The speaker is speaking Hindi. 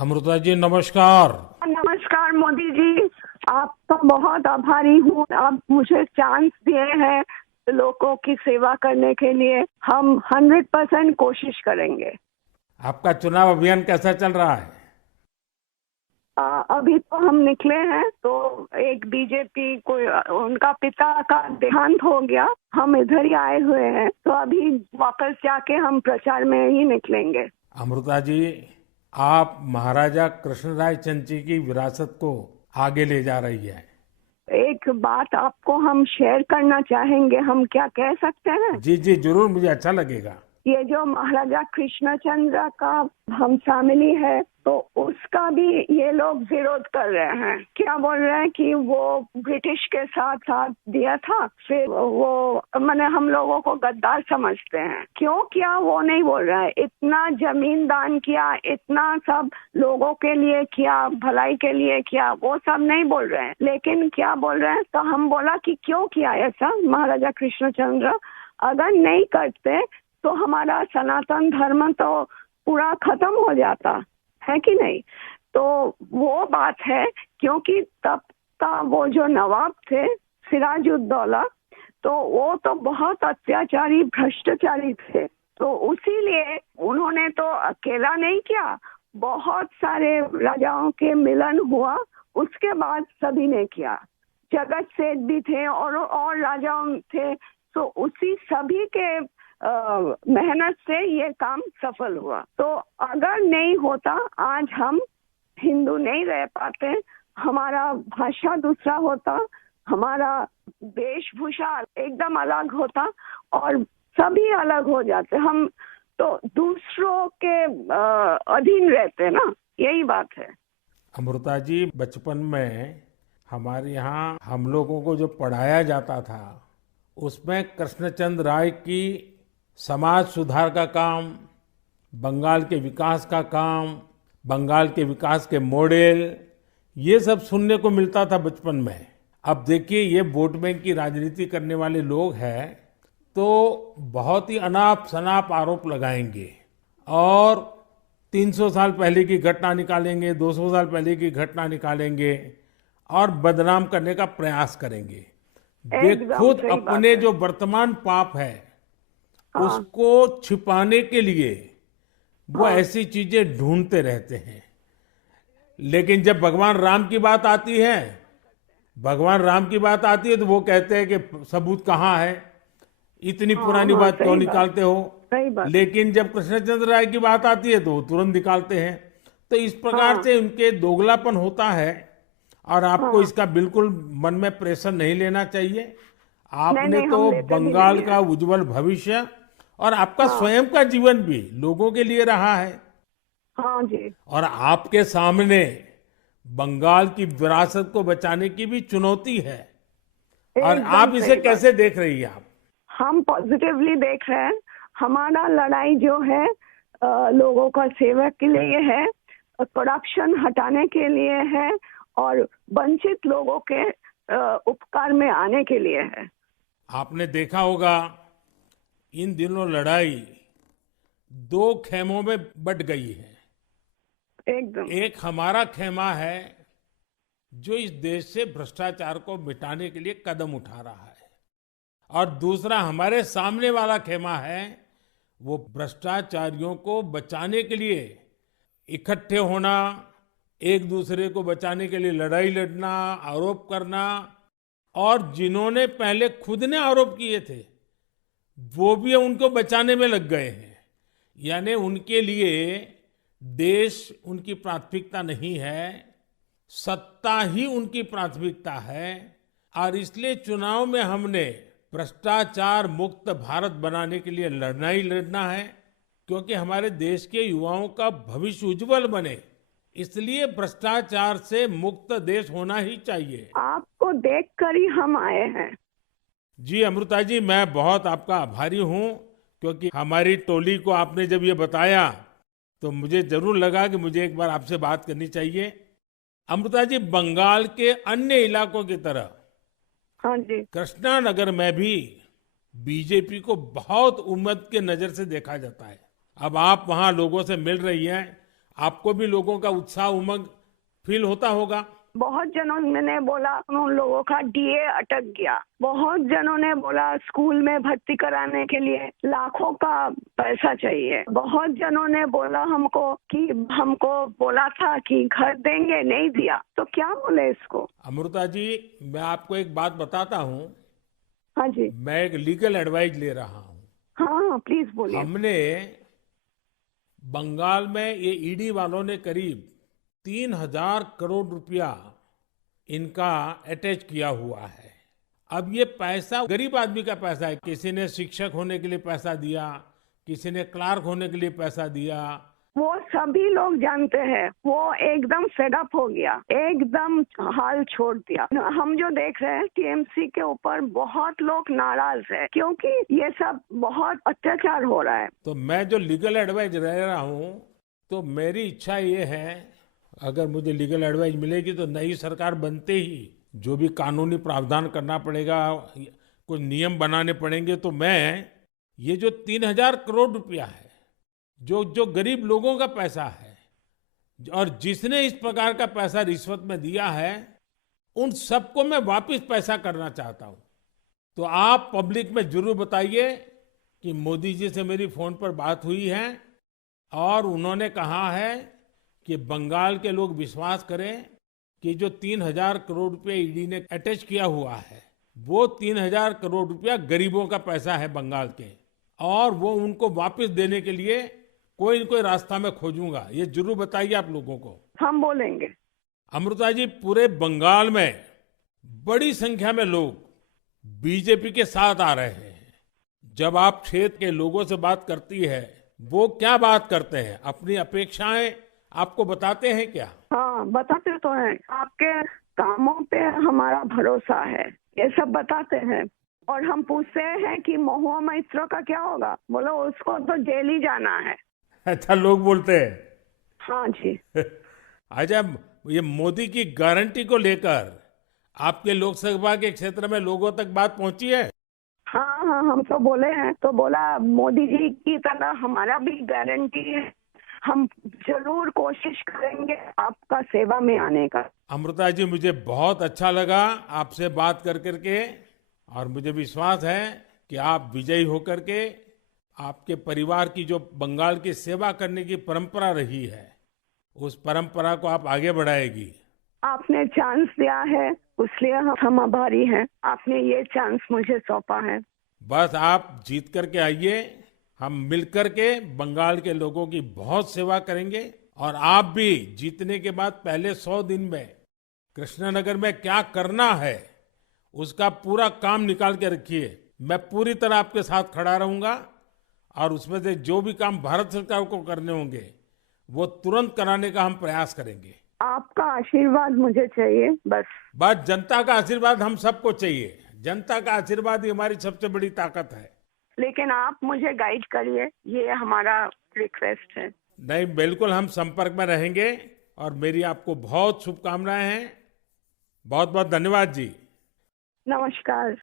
अमृता जी नमस्कार। नमस्कार मोदी जी। आपका बहुत आभारी हूँ। आप मुझे चांस दिए हैं लोगों की सेवा करने के लिए। हम 100% कोशिश करेंगे। आपका चुनाव अभियान कैसा चल रहा है? अभी तो हम निकले हैं तो एक बीजेपी को उनका पिता का देहांत हो गया। हम इधर ही आए हुए हैं तो अभी वापस जाके हम प्रचार में ही निकलेंगे। अमृता जी, आप महाराजा कृष्णराय चंद जी की विरासत को आगे ले जा रही है। एक बात आपको हम शेयर करना चाहेंगे। हम क्या कह सकते हैं? जी जी जरूर, मुझे अच्छा लगेगा। ये जो महाराजा कृष्णचंद्र का हम फैमिली है तो उसका भी ये लोग विरोध कर रहे हैं। क्या बोल रहे हैं कि वो ब्रिटिश के साथ साथ दिया था, फिर वो मैंने हम लोगों को गद्दार समझते हैं। क्यों किया वो नहीं बोल रहा है। इतना जमीन दान किया, इतना सब लोगों के लिए किया, भलाई के लिए किया, वो सब नहीं बोल रहे हैं। लेकिन क्या बोल रहे हैं, तो हम बोला कि क्यों किया ऐसा महाराजा कृष्णचंद्र। अगर नहीं करते तो हमारा सनातन धर्म तो पूरा खत्म हो जाता है कि नहीं। तो वो बात है, क्योंकि तब का वो जो नवाब थे सिराजुद्दौला, तो वो तो बहुत अत्याचारी भ्रष्टाचारी थे। तो उसीलिए उन्होंने तो अकेला नहीं किया, बहुत सारे राजाओं के मिलन हुआ, उसके बाद सभी ने किया। जगत सेठ भी थे और राजाओं थे। तो उसी सभी के मेहनत से ये काम सफल हुआ। तो अगर नहीं होता आज हम हिंदू नहीं रह पाते। हमारा भाषा दूसरा होता, हमारा वेशभूषा एकदम अलग होता और सभी अलग हो जाते। हम तो दूसरों के अधीन रहते ना, यही बात है। अमृता जी, बचपन में हमारे यहाँ हम लोगों को जो पढ़ाया जाता था उसमें कृष्णचंद्र राय की समाज सुधार का काम, बंगाल के विकास का काम, बंगाल के विकास के मॉडल, ये सब सुनने को मिलता था बचपन में। अब देखिए, ये वोट बैंक की राजनीति करने वाले लोग हैं तो बहुत ही अनाप शनाप आरोप लगाएंगे और 300 साल पहले की घटना निकालेंगे, 200 साल पहले की घटना निकालेंगे और बदनाम करने का प्रयास करेंगे। वे एकदम खुद सही बात अपने है। जो वर्तमान पाप है हाँ उसको छिपाने के लिए वो हाँ ऐसी चीजें ढूंढते रहते हैं। लेकिन जब भगवान राम की बात आती है तो वो कहते हैं कि सबूत कहाँ है, इतनी हाँ पुरानी हाँ, बात क्यों सही बात, निकालते हो। सही बात। लेकिन जब कृष्णचंद्र राय की बात आती है तो वो तुरंत निकालते हैं। तो इस प्रकार हाँ से उनके दोगलापन होता है और आपको हाँ, इसका बिल्कुल मन में प्रेशर नहीं लेना चाहिए। नहीं आपने नहीं, हम तो लेते भी बंगाल नहीं का है। उज्जवल भविष्य और आपका हाँ स्वयं का जीवन भी लोगों के लिए रहा है। हाँ जी, और आपके सामने बंगाल की विरासत को बचाने की भी चुनौती है। और एकदम आप इसे सही बात। कैसे देख रही हैं आप? हम पॉजिटिवली देख रहे हैं। हमारा लड़ाई जो है लोगों का सेवा के लिए है, करप्शन हटाने के लिए है और वंचित लोगों के उपकार में आने के लिए है। आपने देखा होगा इन दिनों लड़ाई दो खेमों में बट गई है। एकदम। एक हमारा खेमा है जो इस देश से भ्रष्टाचार को मिटाने के लिए कदम उठा रहा है, और दूसरा हमारे सामने वाला खेमा है, वो भ्रष्टाचारियों को बचाने के लिए इकट्ठे होना, एक दूसरे को बचाने के लिए लड़ाई लड़ना, आरोप करना। और जिन्होंने पहले खुद ने आरोप किए थे वो भी उनको बचाने में लग गए हैं। यानी उनके लिए देश उनकी प्राथमिकता नहीं है, सत्ता ही उनकी प्राथमिकता है। और इसलिए चुनाव में हमने भ्रष्टाचार मुक्त भारत बनाने के लिए लड़ना ही लड़ना है, क्योंकि हमारे देश के युवाओं का भविष्य उज्जवल बने। इसलिए भ्रष्टाचार से मुक्त देश होना ही चाहिए। आपको देखकर ही हम आए हैं। जी अमृता जी, मैं बहुत आपका आभारी हूँ, क्योंकि हमारी टोली को आपने जब ये बताया तो मुझे जरूर लगा कि मुझे एक बार आपसे बात करनी चाहिए। अमृता जी, बंगाल के अन्य इलाकों की तरह हाँ जी। कृष्णा नगर में भी बीजेपी को बहुत उम्मीद के नजर से देखा जाता है। अब आप वहां लोगों से मिल रही हैं, आपको भी लोगों का उत्साह उमंग फील होता होगा। बहुत जनों ने बोला उन लोगों का डीए अटक गया। बहुत जनों ने बोला स्कूल में भर्ती कराने के लिए लाखों का पैसा चाहिए। बहुत जनों ने बोला हमको बोला था कि घर देंगे, नहीं दिया। तो क्या बोले इसको। अमृता जी, मैं आपको एक बात बताता हूँ। हाँ जी। मैं एक लीगल एडवाइस ले रहा हूँ। हाँ प्लीज बोलिए। हमने बंगाल में ये ईडी वालों ने करीब 3,000 करोड़ रुपया इनका अटैच किया हुआ है। अब ये पैसा गरीब आदमी का पैसा है। किसी ने शिक्षक होने के लिए पैसा दिया, किसी ने क्लार्क होने के लिए पैसा दिया। वो सभी लोग जानते हैं। वो एकदम फेडअप हो गया, एकदम हाल छोड़ दिया। हम जो देख रहे हैं टीएमसी के ऊपर बहुत लोग नाराज है क्योंकि ये सब बहुत अत्याचार हो रहा है। तो मैं जो लीगल एडवाइस ले रहा हूँ, तो मेरी इच्छा ये है, अगर मुझे लीगल एडवाइस मिलेगी तो नई सरकार बनते ही जो भी कानूनी प्रावधान करना पड़ेगा, कुछ नियम बनाने पड़ेंगे, तो मैं ये जो 3,000 करोड़ रुपया है, जो जो गरीब लोगों का पैसा है और जिसने इस प्रकार का पैसा रिश्वत में दिया है, उन सबको मैं वापस पैसा करना चाहता हूं। तो आप पब्लिक में जरूर बताइए कि मोदी जी से मेरी फोन पर बात हुई है और उन्होंने कहा है कि बंगाल के लोग विश्वास करें कि जो 3,000 करोड़ रुपया ईडी ने अटैच किया हुआ है, वो 3,000 करोड़ रुपया गरीबों का पैसा है बंगाल के, और वो उनको वापस देने के लिए कोई न कोई रास्ता मैं खोजूंगा। ये जरूर बताइए आप लोगों को। हम बोलेंगे। अमृता जी, पूरे बंगाल में बड़ी संख्या में लोग बीजेपी के साथ आ रहे हैं। जब आप क्षेत्र के लोगों से बात करती है, वो क्या बात करते हैं? अपनी अपेक्षाएं आपको बताते हैं क्या? हाँ बताते तो हैं। आपके कामों पे हमारा भरोसा है, ये सब बताते हैं। और हम पूछते हैं कि महुआ मैत्रो का क्या होगा, बोलो उसको तो जेल ही जाना है। अच्छा, लोग बोलते हैं। हाँ जी। अच्छा, ये मोदी की गारंटी को लेकर आपके लोकसभा के क्षेत्र में लोगों तक बात पहुंची है? हाँ हाँ, हम तो बोले हैं। तो बोला मोदी जी की तरह हमारा भी गारंटी है, हम जरूर कोशिश करेंगे आपका सेवा में आने का। अमृता जी, मुझे बहुत अच्छा लगा आपसे बात कर करके, और मुझे विश्वास है कि आप विजयी होकर के आपके परिवार की जो बंगाल की सेवा करने की परंपरा रही है, उस परंपरा को आप आगे बढ़ाएगी। आपने चांस दिया है, इसलिए हम आभारी हैं। आपने ये चांस मुझे सौंपा है। बस आप जीत करके आइए, हम मिलकर के बंगाल के लोगों की बहुत सेवा करेंगे। और आप भी जीतने के बाद पहले 100 दिन में कृष्णनगर में क्या करना है, उसका पूरा काम निकाल के रखिए। मैं पूरी तरह आपके साथ खड़ा रहूंगा, और उसमें से जो भी काम भारत सरकार को करने होंगे, वो तुरंत कराने का हम प्रयास करेंगे। आपका आशीर्वाद मुझे चाहिए बस। बस जनता का आशीर्वाद हम सबको चाहिए। जनता का आशीर्वाद ही हमारी सबसे बड़ी ताकत है। लेकिन आप मुझे गाइड करिए, ये हमारा रिक्वेस्ट है। नहीं, बिल्कुल हम संपर्क में रहेंगे, और मेरी आपको बहुत शुभकामनाएं हैं। बहुत बहुत धन्यवाद जी। नमस्कार।